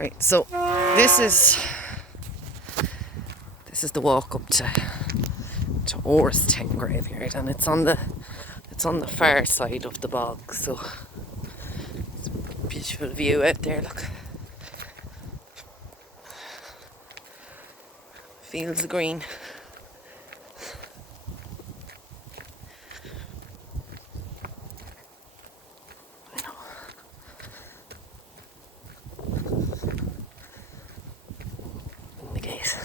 Right, so this is the walk up to Oristown graveyard, and it's on the far side of the bog, so it's a beautiful view out there. Look, fields of green. In the gate.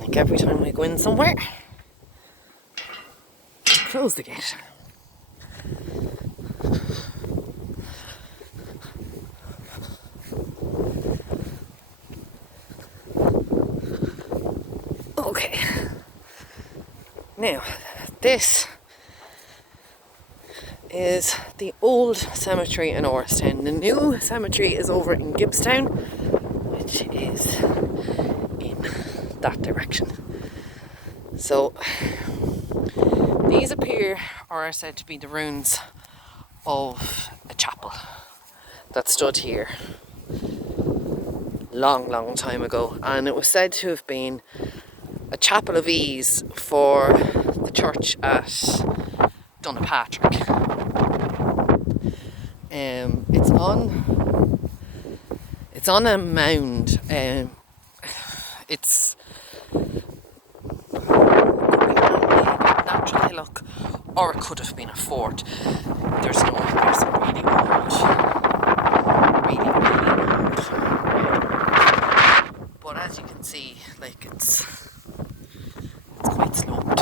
Like every time we go in somewhere, close the gate. Okay. Now, this is the old cemetery in Oristown. The new cemetery is over in Gibbstown, which is in that direction. So these appear or are said to be the ruins of a chapel that stood here long time ago, and it was said to have been a chapel of ease for the church at Donapatrick. It's on a mound. It's natural hillock, or it could have been a fort. There's really old. But as you can see, like it's quite sloped.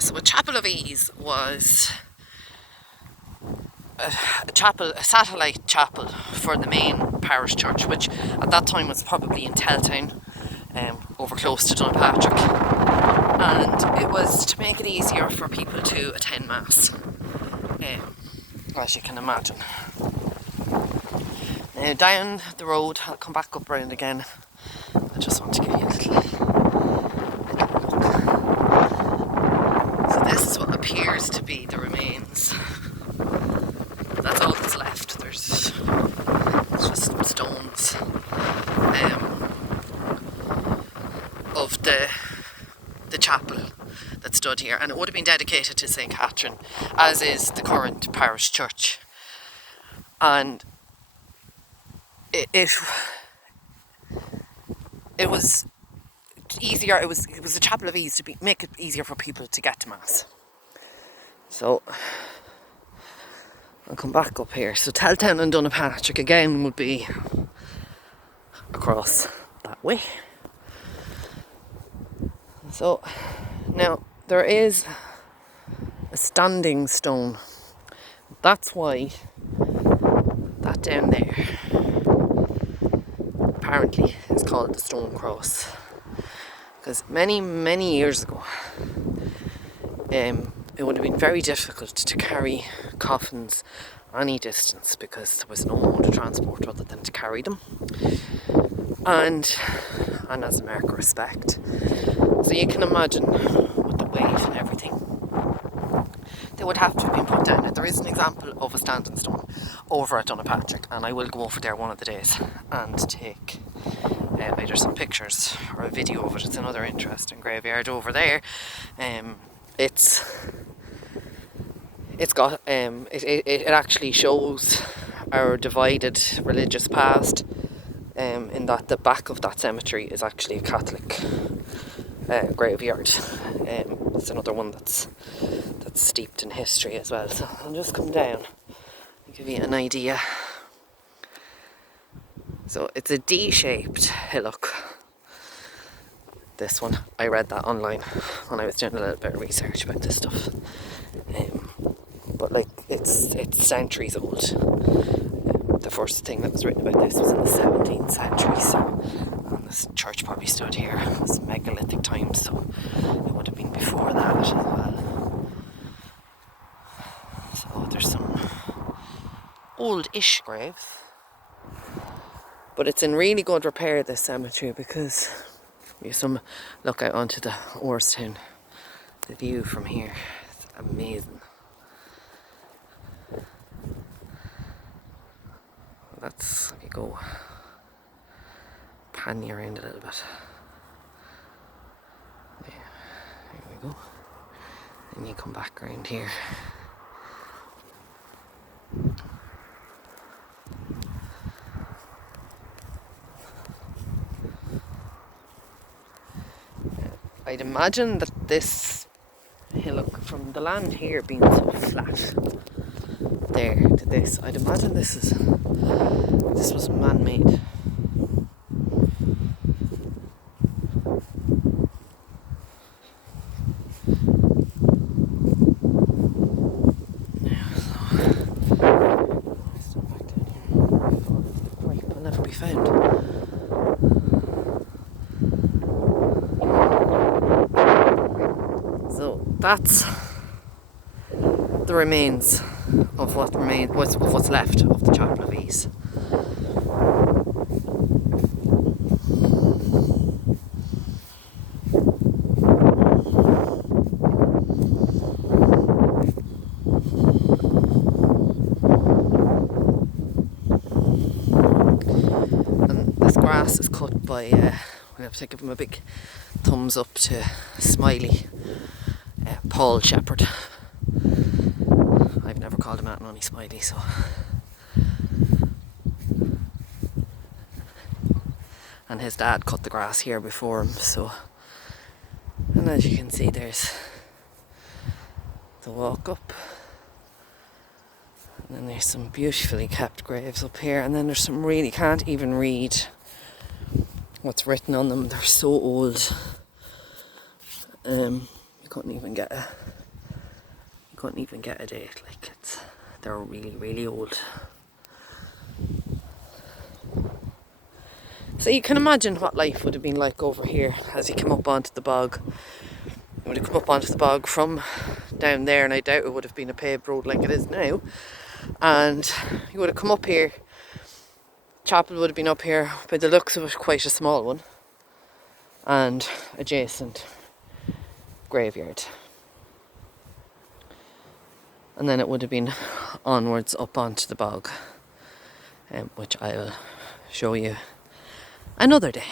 So a chapel of ease was a satellite chapel for the main parish church, which at that time was probably in Teltown, over close to Donapatrick, and it was to make it easier for people to attend mass, as you can imagine. Now down the road, I'll come back up round again. I just want to give you a little look. So this is what appears to be the remains. That's all that's left. It's just some stones of the chapel that stood here, and it would have been dedicated to St. Catherine, as is the current parish church. And it was easier. It was a chapel of ease to make it easier for people to get to mass. So I'll come back up here. So Teltown and Donapatrick again would be across that way. So now there is a standing stone. That's why that down there apparently is called the Stone Cross, because many years ago it would have been very difficult to carry coffins any distance, because there was no mode of transport other than to carry them, and as a mark of respect. So you can imagine with the weight and everything, they would have to have been put down. Now, there is an example of a standing stone over at Donapatrick, and I will go over there one of the days and take either some pictures or a video of it. It's another interesting graveyard over there. It actually shows our divided religious past, in that the back of that cemetery is actually a Catholic graveyard. It's another one that's steeped in history as well. So I'll just come down and give you an idea. So it's a D-shaped hillock. This one, I read that online when I was doing a little bit of research about this stuff. But like it's centuries old. The first thing that was written about this was in the 17th century, so this church probably stood here. It's megalithic times, so it would have been before that as well. So there's some old-ish graves, but it's in really good repair, this cemetery, because You some look out onto the Oristown. The view from here is amazing. Let's let me go pan you around a little bit. Yeah, here we go. And you come back around here. I'd imagine that this hillock, from the land here being so flat there to this, I'd imagine this was man-made. Will never be found. So that's the remains of what's left of the Chapel of Ease. And this grass is cut by I have to give him a big thumbs up to Smiley, Paul Shepherd. I've never called him out, only Smiley, so. And his dad cut the grass here before him, so. And as you can see, there's the walk up. And then there's some beautifully kept graves up here, and then there's some really, can't even read what's written on them. They're so old. You couldn't even get a date. Like, they're really, really old. So you can imagine what life would have been like over here as you come up onto the bog. You would have come up onto the bog from down there, and I doubt it would have been a paved road like it is now. And you would have come up here. Chapel would have been up here. By the looks of it, quite a small one. And adjacent graveyard. And then it would have been onwards up onto the bog, which I will show you another day.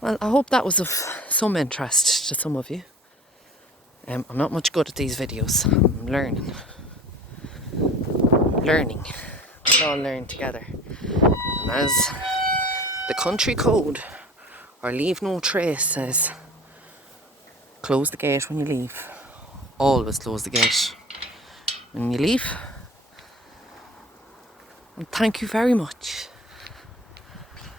Well, I hope that was of some interest to some of you. I'm not much good at these videos. I'm learning. We all learn together. And as the country code, or leave no trace, says, close the gate when you leave. Always close the gate when you leave. And thank you very much.